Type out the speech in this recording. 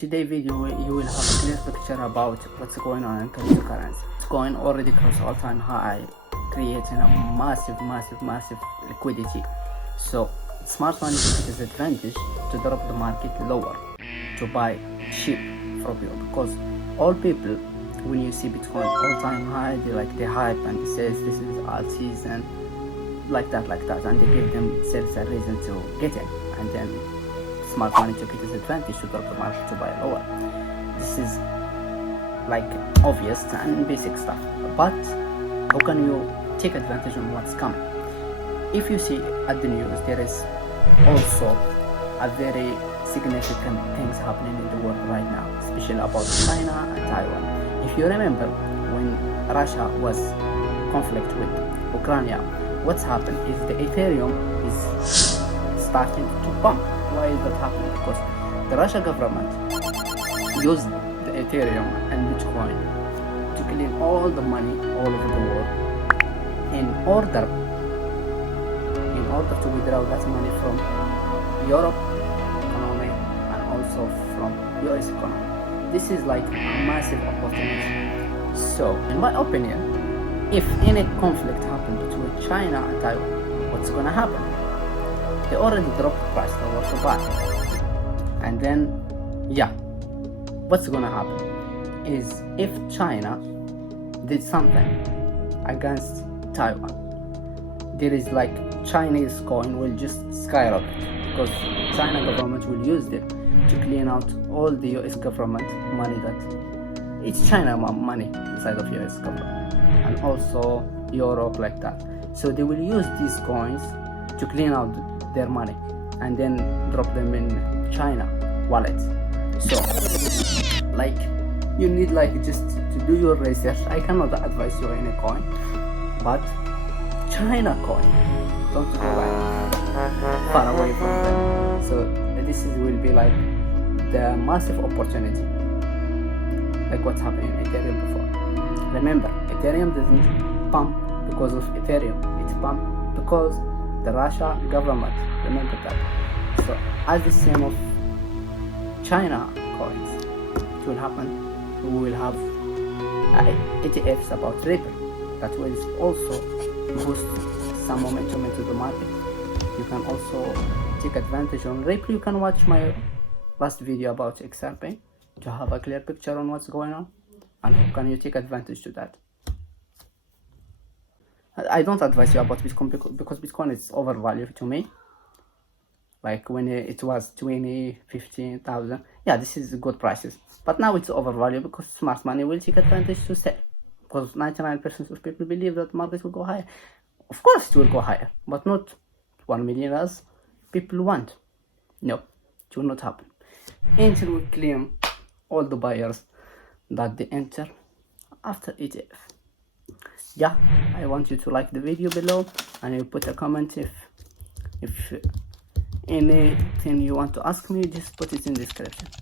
Today video you will have a clear picture about what's going on in cryptocurrency. It's going already cross all-time high, creating a massive liquidity. So smart money takes advantage to drop the market lower, to buy cheap from you, because all people, when you see Bitcoin all-time high, they hype and says this is alt season, like that, and they give themselves a reason to get in, and then smart money took its advantage to drop the market to buy lower. This is like obvious and basic stuff, but how can you take advantage of what's coming? If you see at the news, there is also a very significant things happening in the world right now, especially about China and Taiwan. If you remember, when Russia was conflict with Ukraine, what's happened is the Ethereum is starting to pump. Why is that happening? Because the Russian government used the Ethereum and Bitcoin to clean all the money all over the world in order to withdraw that money from Europe economy and also from US economy. This is like a massive opportunity. So in my opinion, if any conflict happened between China and Taiwan, what's gonna happen? They already dropped the price lower to buy, and then what's gonna happen is if China did something against Taiwan, there is like Chinese coin will just skyrocket, because China government will use them to clean out all the US government money that it's China money inside of US government, and also Europe, like that. So they will use these coins to clean out their money and then drop them in China wallets. So like you need just to do your research. I cannot advise you any coin, but China coin, don't go far away from them. So this will be like the massive opportunity, like what's happening in Ethereum before. Remember, Ethereum doesn't pump because of Ethereum, it's pumped because the Russia government. Remember that. So as the same of China coins, it will happen. We will have ETFs about Ripple that will also boost some momentum into the market. You can also take advantage on Ripple. You can watch my last video about XRP to have a clear picture on what's going on and how can you take advantage to that. I don't advise you about Bitcoin because Bitcoin is overvalued to me. Like when it was 15,000, this is good prices. But now it's overvalued because smart money will take advantage to sell. Because 99% of people believe that market will go higher. Of course it will go higher, but not 1 million as people want. No, it will not happen. Until we claim all the buyers that they enter after ETF. I want you to like the video below, and you put a comment if anything you want to ask me, just put it in the description.